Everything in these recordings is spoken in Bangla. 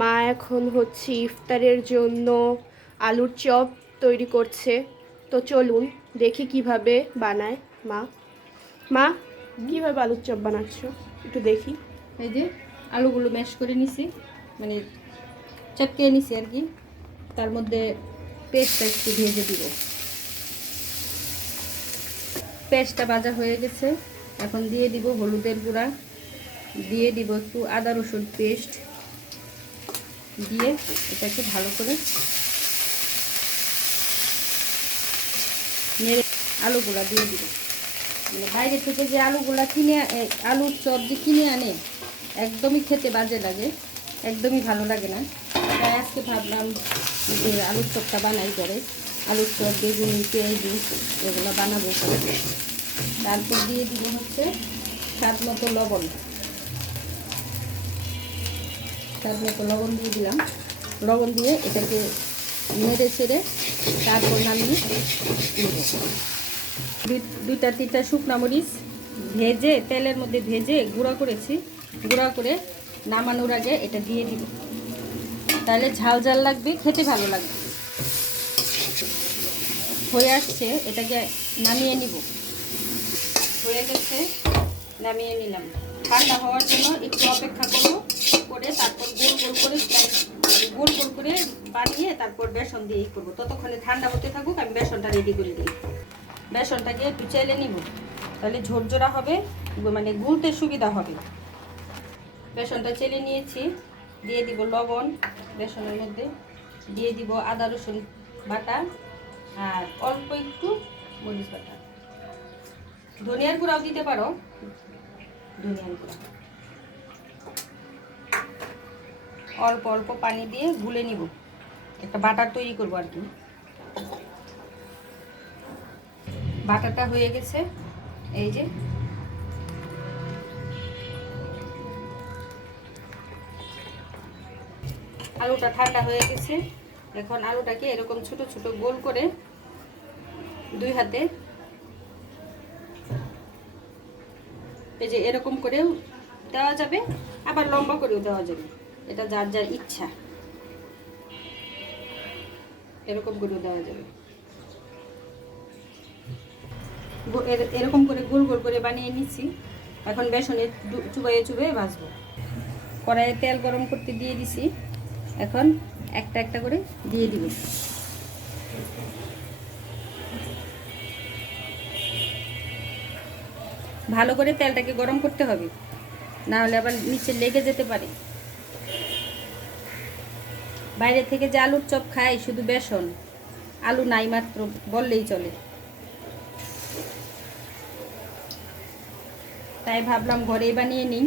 মা এখন হচ্ছে ইফতারের জন্য আলুর চপ তৈরি করছে। তো চলুন দেখি কিভাবে বানায় মা। মা কীভাবে আলুর চপ বানাচ্ছ একটু দেখি। এই যে আলুগুলো ম্যাশ করে নিছি, মানে চটকে নিছি আর কি। তার মধ্যে পেস্টটা একটু ভেজে দিব। পেস্টটা ভাজা হয়ে গেছে, এখন দিয়ে দিব হলুদের গুঁড়া, দিয়ে দিব একটু আদা রসুন পেস্ট, দিয়ে এটাকে ভালো করে নেড়ে আলুগুলা দিয়ে দিব। মানে বাইরে থেকে যে আলুগুলা আলুর চপ যে কিনে আনে একদমই খেতে বাজে লাগে, একদমই ভালো লাগে না। তাই আজকে ভাবলাম যে আলুর চপটা বানাই করে। আলুর চপ, বেগুনি, পেঁয়াজি এগুলো বানাবো করে। তারপর দিয়ে দিব হচ্ছে স্বাদ মতো লবণ। স্বাদ মতো লবণ দিয়ে দিলাম। লবণ দিয়ে এটাকে নেড়ে ছেড়ে তারপর নামিয়ে নেব। দুইটা তিনটা শুকনা মরিচ ভেজে তেলের মধ্যে ভেজে গুঁড়া করেছি। গুঁড়া করে নামানোর আগে এটা দিয়ে দিব, তাহলে ঝাল ঝাল লাগবে, খেতে ভালো লাগবে। হয়ে আসছে, এটাকে নামিয়ে নিব। হয়ে গেছে, নামিয়ে নিলাম। ঠান্ডা হওয়ার জন্য একটু অপেক্ষা করব, করে তারপর গোল গোল করে বানিয়ে তারপর বেসন দিয়ে করবো। ততক্ষণে ঠান্ডা হতে থাকুক, আমি বেসনটা রেডি করে দিই। বেসনটাকে একটু চেলে নিব, তাহলে ঝরঝরা হবে, মানে গুলতে সুবিধা হবে। বেসনটা চেলে নিয়েছি, দিয়ে দিব লবণ বেসনের মধ্যে, দিয়ে দিব আদা রসুন বাটা আর অল্প একটু মরিচ বাটা। ধনিয়ার গুঁড়াও দিতে পারো, ধনিয়ার গুঁড়া। অল্প অল্প পানি দিয়ে গুলে নিব, একটা বাটার তৈরি করবো আর কি। বাটারটা হয়ে গেছে, এই যে আলুটা ঠান্ডা হয়ে গেছে। এখন আলুটাকে এরকম ছোট ছোট গোল করে দুই হাতে, এই যে এরকম করেও দেওয়া যাবে, আবার লম্বা করেও দেওয়া যাবে, এটা যার যার ইচ্ছা। এরকম করেও দেওয়া যাবে। এরকম করে গোল গোল করে বানিয়ে নিচ্ছি। এখন বেসনে চুবাইয়ে চুবাইয়ে ভাজবো। কড়াইয়ে তেল গরম করতে দিয়ে দিছি, এখন একটা একটা করে দিয়ে দিব। ভালো করে তেলটাকে গরম করতে হবে, না হলে আবার নিচে লেগে যেতে পারে। বাইরে থেকে যে আলুর চপ খাই শুধু বেসন, আলু নাই মাত্র বললেই চলে। তাই ভাবলাম ঘরেই বানিয়ে নিই।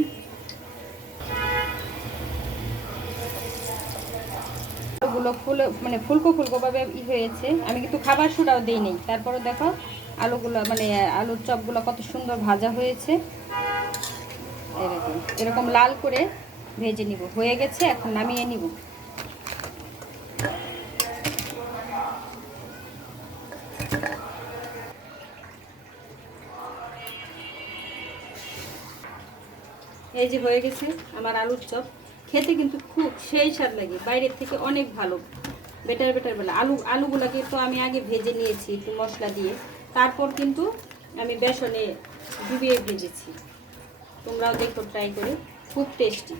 আলুগুলো মানে ফুলকো ফুলকো ভাবে হয়েছে। আমি কিন্তু খাবার সোডাও দিই নেই, তারপরে দেখো আলুগুলো মানে আলুর চপগুলো কত সুন্দর ভাজা হয়েছে। এরকম এরকম লাল করে ভেজে নিব। হয়ে গেছে, এখন নামিয়ে নিব। এই যে হয়ে গেছে আমার আলুর চপ। খেতে কিন্তু খুব সেই স্বাদ লাগে, বাইরের থেকে অনেক ভালো, বেটার বেলা। আলুগুলোকে তো আমি আগে ভেজে নিয়েছি একটু মশলা দিয়ে, তারপর কিন্তু আমি বেসনে ডুবিয়ে ভেজেছি। তোমরাও দেখো ট্রাই করে, খুব টেস্টি।